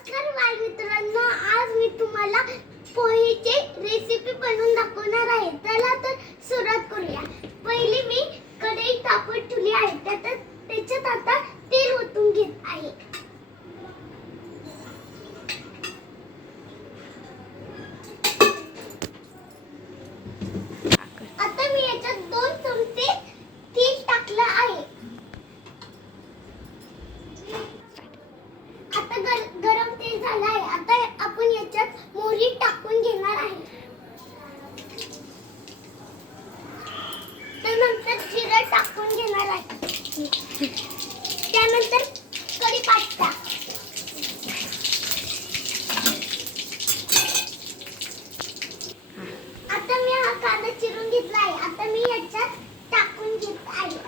नमस्कार बालमित्रांनो, आज मी तुम्हाला पोहेची रेसिपी बनवून दाखवणार आहे. चला तर सुरुवात करूया. पहिली मी कढई तापत ठेवली आहे. त्याच्यात आता तेल ओतून घेत आहे. आता मी याच्यात 2 चमचे तेल टाकलं आहे. आता गरम तेल झालं आहे. आता आपण याच्यात मोहरी टाकून घेणार आहे. त्यानंतर जिरं टाकून घेणार आहे. त्यानंतर कढीपत्ता. आता मी हा कांदा चिरून घेतला आहे. आता मी याच्यात टाकून घेत आहे.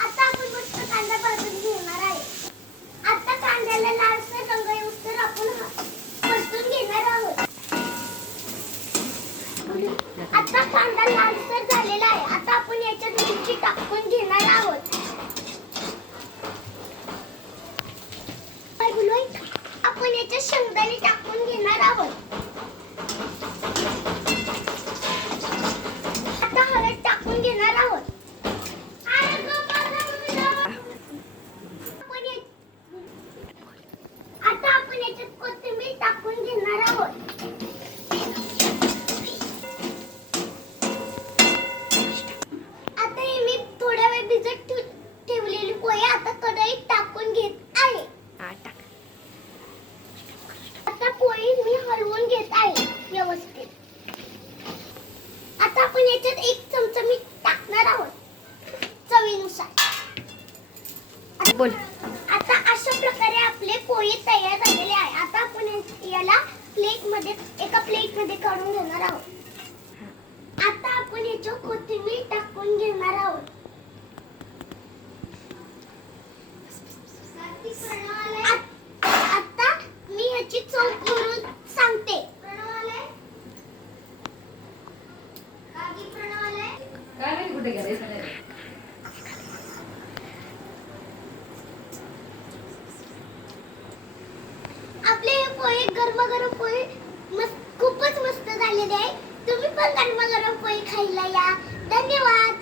आता आपण मस्त कांदा भाजून घेणार आहे. आता कांद्याला लालसर रंग येऊस्तर आपण परतून घेणार आहोत. आता कांदा लालसर झालेला आहे. आता आपण याच्यात मिरची टाकून घेणार आहोत. आपण याच्यात शेंगदाणे टाकून घेणार आहोत. आता हळद टाकून घेणार आहोत. आता आपण याच्यात कोथिंबीर टाकून घेणार आहोत. आता हे मी थोड्या वेळ भिजत ठेवलेली पोहे आता कढईत टाकून घेत आहे. आता पोहे मी हलवून घेत आहे व्यवस्थित. आता आपण याच्यात 1 चमचा मीठ टाकणार आहोत चवीनुसार. बोल. आता अशा प्रकारे आपले पोहे तयार झालेले आहे. आता आपण याला एका प्लेट मध्ये काढून घेणार आहोत. आता आपण याच्यावर कोथिंबीर टाकून घेणार आहोत. आता मी याची चव करून सांगते. कुठे गेले आपले हे पोहे गरमागरम पोहे खूपच मस्त झालेले आहे. तुम्ही पण गरमागरम पोहे खायला या. धन्यवाद.